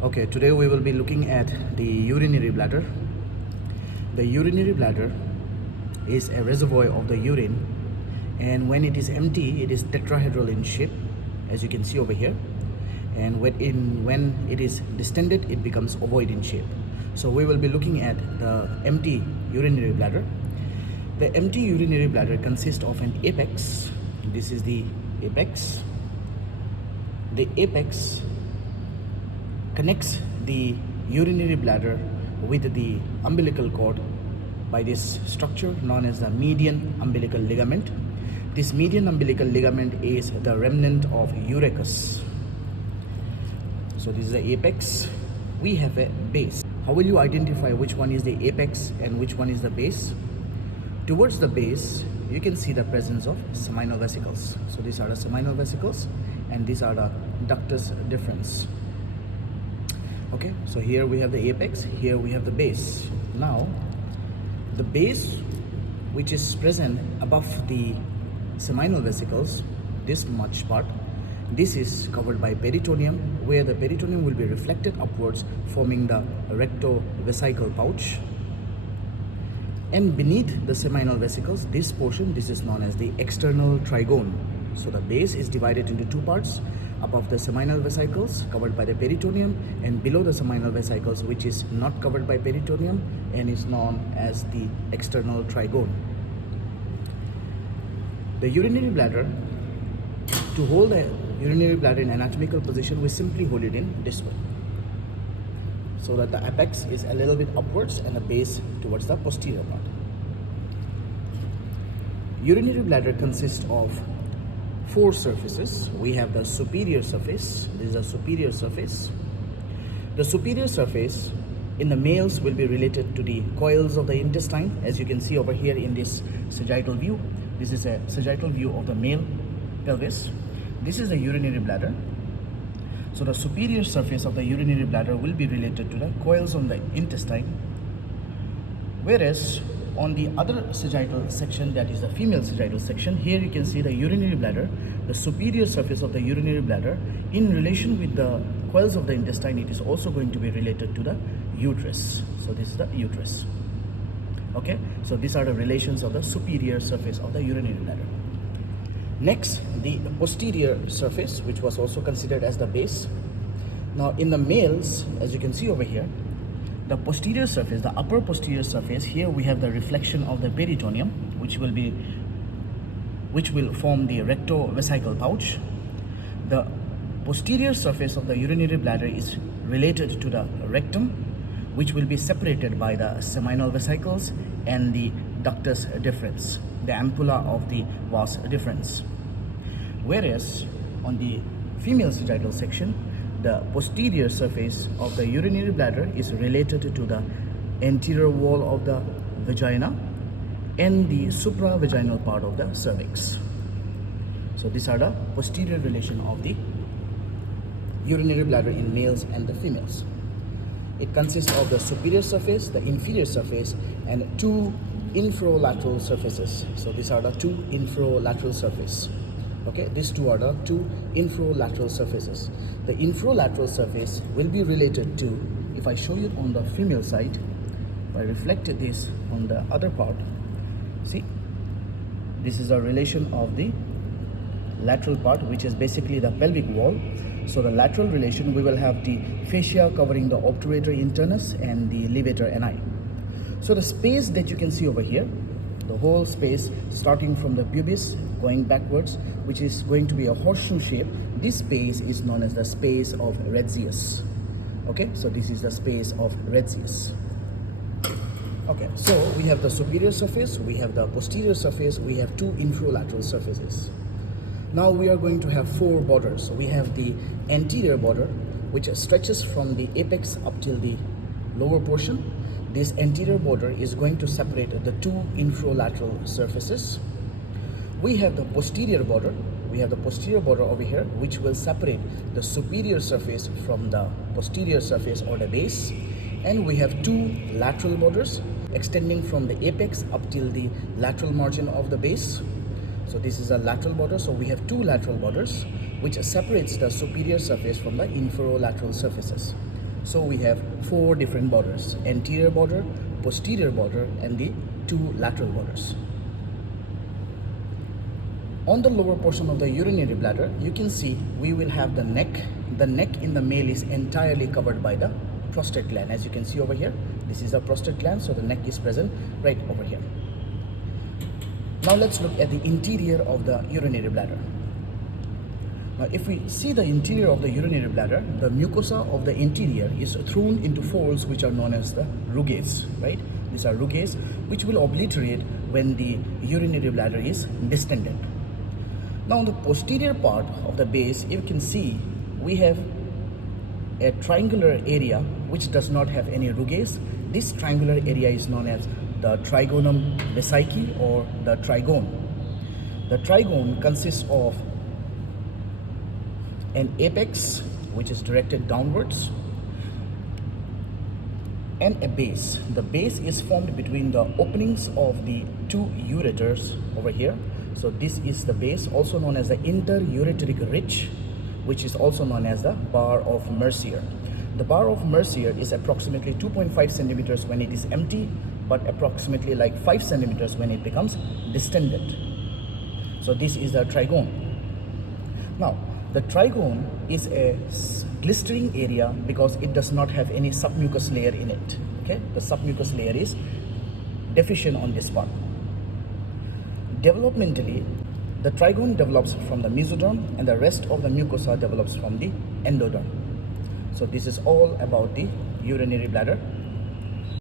Okay, today we will be looking at the urinary bladder. The urinary bladder is a reservoir of the urine, and when it is empty, it is tetrahedral in shape, as you can see over here. And when it is distended, it becomes ovoid in shape. So we will be looking at the empty urinary bladder. The empty urinary bladder consists of an apex. This is the apex. The apex connects the urinary bladder with the umbilical cord by this structure known as the median umbilical ligament. This median umbilical ligament is the remnant of urachus. So this is the apex. We have a base. How will you identify which one is the apex and which one is the base? Towards the base, you can see the presence of seminal vesicles. So these are the seminal vesicles and these are the ductus deferens. Okay, so here we have the apex, here we have the base. Now, the base which is present above the seminal vesicles, this much part, this is covered by peritoneum, where the peritoneum will be reflected upwards, forming the rectovesical pouch. And beneath the seminal vesicles, this portion, this is known as the external trigone. So the base is divided into two parts: above the seminal vesicles covered by the peritoneum, and below the seminal vesicles, which is not covered by peritoneum and is known as the external trigone. The urinary bladder, to hold the urinary bladder in anatomical position, we simply hold it in this way, so that the apex is a little bit upwards and the base towards the posterior part. Urinary bladder consists of four surfaces. We have the superior surface. This is a superior surface. The superior surface in the males will be related to the coils of the intestine, as you can see over here in this sagittal view. This is a sagittal view of the male pelvis. This is the urinary bladder. So the superior surface of the urinary bladder will be related to the coils on the intestine, whereas on the other sagittal section, that is the female sagittal section, here you can see the urinary bladder, the superior surface of the urinary bladder in relation with the coils of the intestine, it is also going to be related to the uterus. So this is the uterus. Okay, so these are the relations of the superior surface of the urinary bladder. Next, the posterior surface, which was also considered as the base. Now in the males, as you can see over here, the posterior surface, the upper posterior surface, here we have the reflection of the peritoneum, which will form the rectovesical pouch. The posterior surface of the urinary bladder is related to the rectum, which will be separated by the seminal vesicles and the ductus deferens, the ampulla of the vas deferens. Whereas on the female sagittal section, the posterior surface of the urinary bladder is related to the anterior wall of the vagina and the supravaginal part of the cervix. So these are the posterior relation of the urinary bladder in males and the females. It consists of the superior surface, the inferior surface, and two infralateral surfaces. So these are the two infralateral surfaces. Okay, these two are the two infralateral surfaces. The infralateral surface will be related to, if I show you on the female side, if I reflected this on the other part, see, this is a relation of the lateral part, which is basically the pelvic wall. So the lateral relation, we will have the fascia covering the obturator internus and the levator ani. So the space that you can see over here, the whole space starting from the pubis going backwards, which is going to be a horseshoe shape, this space is known as the space of Retzius. Okay, so this is the space of Retzius. Okay, so we have the superior surface, we have the posterior surface, we have two infralateral surfaces. Now we are going to have four borders. So we have the anterior border, which stretches from the apex up till the lower portion. This anterior border is going to separate the two infralateral surfaces. We have the posterior border. We have the posterior border over here, which will separate the superior surface from the posterior surface or the base. And we have two lateral borders extending from the apex up till the lateral margin of the base. So this is a lateral border. So we have two lateral borders which separates the superior surface from the inferolateral surfaces. So we have 4 different borders: anterior border, posterior border, and the 2 lateral borders. On the lower portion of the urinary bladder, you can see we will have the neck. The neck in the male is entirely covered by the prostate gland. As you can see over here, this is a prostate gland, so the neck is present right over here. Now let's look at the interior of the urinary bladder. Now if we see the interior of the urinary bladder, the mucosa of the interior is thrown into folds which are known as the rugae, right? These are rugae which will obliterate when the urinary bladder is distended. Now on the posterior part of the base, you can see we have a triangular area which does not have any rugae. This triangular area is known as the trigonum vesicae or the trigone. The trigone consists of an apex which is directed downwards and a base. The base is formed between the openings of the 2 ureters over here. So this is the base, also known as the interureteric ridge, which is also known as the bar of Mercier. The bar of Mercier is approximately 2.5 centimeters when it is empty, but approximately like 5 centimeters when it becomes distended. So this is the trigone. Now, the trigone is a glistering area because it does not have any submucous layer in it. Okay, the submucous layer is deficient on this part. Developmentally, the trigone develops from the mesoderm and the rest of the mucosa develops from the endoderm. So this is all about the urinary bladder.